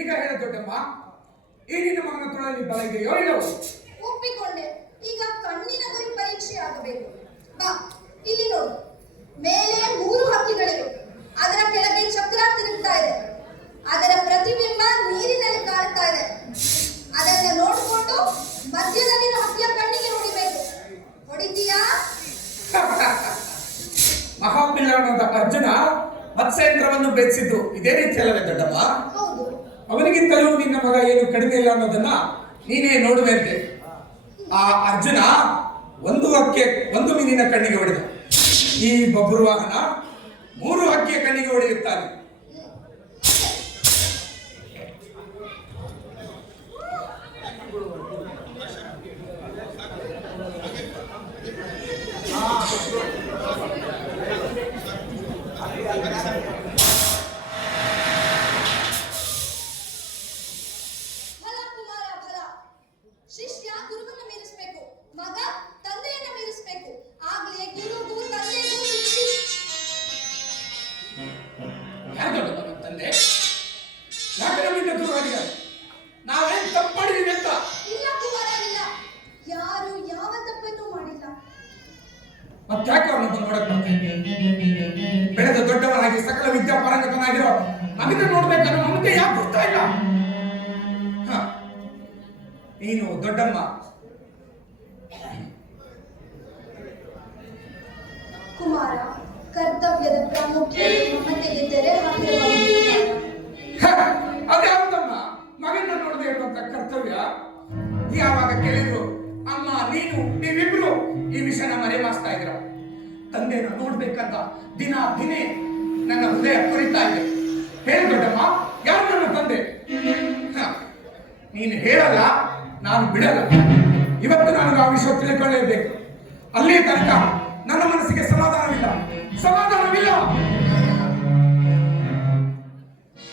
ಈಗ ಹೇಳ ದೊಡ್ಡಮ್ಮ, ಈ ನಿನ್ನ ಮಗನ ತೊಳಲಿ ಬಲ ಇದೆಯೋ ಇಲ್ಲವೋ? ಒಪ್ಪಿಕೊಂಡೆ. ಈಗ ಕಣ್ಣಿನ ಗುರಿ ಪರೀಕ್ಷೆ ಆಗಬೇಕು. ಬಾ ಇಲ್ಲಿ ನೋಡು. ಮೇಲೆ 3 ಹಕ್ಕಿಗಳಿವೆ. ಅದರ ಕೆಳಗೆ ಚಕ್ರ ತಿರುಗ್ತಾ ಇದೆ. ಅದರ ಪ್ರತಿಬಿಂಬ ನೀರಿನಲ್ಲಿ ಕಾಣ್ತಾ ಇದೆ. ಅದನ್ನ ನೋಡಿಕೊಂಡು ಮಧ್ಯದಲ್ಲಿನ ಹಕ್ಕಿಯ ಕಣ್ಣಿಗೆ ಹೊಡಿಬೇಕು. ಹೊಡಿತೀಯಾ? ಮಹಾಪಿಲ್ಲವನಾದ ಅರ್ಜುನ ಮತ್ಸ್ಯಂತ್ರವನ್ನು ಬೆಳೆಸಿದ್ದು ಇದೇ ರೀತಿಯಲ್ಲವೇ ದೊಡ್ಡಮ್ಮ? ಹೌದು. ಅವನಿಗಿಂತಲೂ ನಿನ್ನ ಮಗ ಏನು ಕಡಿಮೆ ಇಲ್ಲ ಅನ್ನೋದನ್ನ ನೀನೇ ನೋಡುವಂತೆ. ಆ ಅರ್ಜುನ ಒಂದು ಮೀನಿನ ಕಣ್ಣಿಗೆ ಹೊಡೆದ. ಈ ಬಬ್ರುವಾಹನ 3 ಹಕ್ಕಿಯ ಕಣ್ಣಿಗೆ ಹೊಡೆಯುತ್ತಾನೆ. ಫಲ ಕುಮಾರ ಫಲ. ಶಿಷ್ಯ ಗುರುವನ್ನ ಮೀರಿಸಬೇಕು, ಮಗ ತಂದೆಯನ್ನ ಮೀರಿಸಬೇಕು. ಆಗ್ಲೇ ಗುರುಗೂ ತಂದೆಗೂ ತೃಪ್ತಿ. ಯಾಕೆ ದೊಡ್ಡಮ್ಮ ತಂದೆ? ಯಾಕೆ ನಮ್ಮಿಂದ ದೂರವಾಗಿದ್ದಾರೆ? ನಾವೇನ್ ತಪ್ಪು ಮಾಡಿದೀವಿ ಅಂತ? ಇಲ್ಲ ಕುಮಾರ, ಇಲ್ಲ. ಯಾರು ಯಾವ ತಪ್ಪನ್ನು ಮಾಡಿಲ್ಲ. ಮತ್ತ್ಯಾಕೆ ಅವನು ಬಂದು ನೋಡಕ್ ಬರ್ತೀನಿ? ಬೆಳೆದ ದೊಡ್ಡವನಾಗಿ ಸಕಲ ವಿದ್ಯಾಪಾರಂಗತನಾಗಿರೋ ನಮ್ಮಿಂದ ನೋಡ್ಬೇಕನ್ನೋ ಮಮತೆ ಯಾಕೆ ಗೊತ್ತಾ ಇಲ್ಲ? ನೀನು ದೊಡ್ಡಮ್ಮ. ಕುಮಾರ, ಕರ್ತವ್ಯದ ಪ್ರಾಮುಖ್ಯತೆ ಮಮತೆಗೆ ತೆರೆ ಹಾಕಿರುವ ಅದ್ಯಾವುದಮ್ಮ ಮಗನ ನೋಡದೆ ಇರುವಂತ ಕರ್ತವ್ಯ? ಯಾವಾಗ ಕೇಳಿದ್ರು ಅಮ್ಮ ನೀವಿಬ್ರು ಈ ವಿಷಯನ ಮರೆಮಾಚ್ತಾ ಇದ್ರ. ತಂದೆನ ನೋಡ್ಬೇಕಂತ ದಿನೇ ನನ್ನ ಹೃದಯ ಕೊರಿತಾ ಇದೆ. ಹೇಳಿ ದೊಡ್ಡಮ್ಮ, ಯಾರು ನನ್ನ ತಂದೆ? ನೀನು ಹೇಳಲ್ಲ, ನಾನು ಬಿಡಲ್ಲ. ಇವತ್ತು ನನಗೆ ಆ ವಿಷಯ ತಿಳ್ಕೊಳ್ಳೇಬೇಕು. ಅಲ್ಲಿ ತನಕ ನನ್ನ ಮನಸ್ಸಿಗೆ ಸಮಾಧಾನ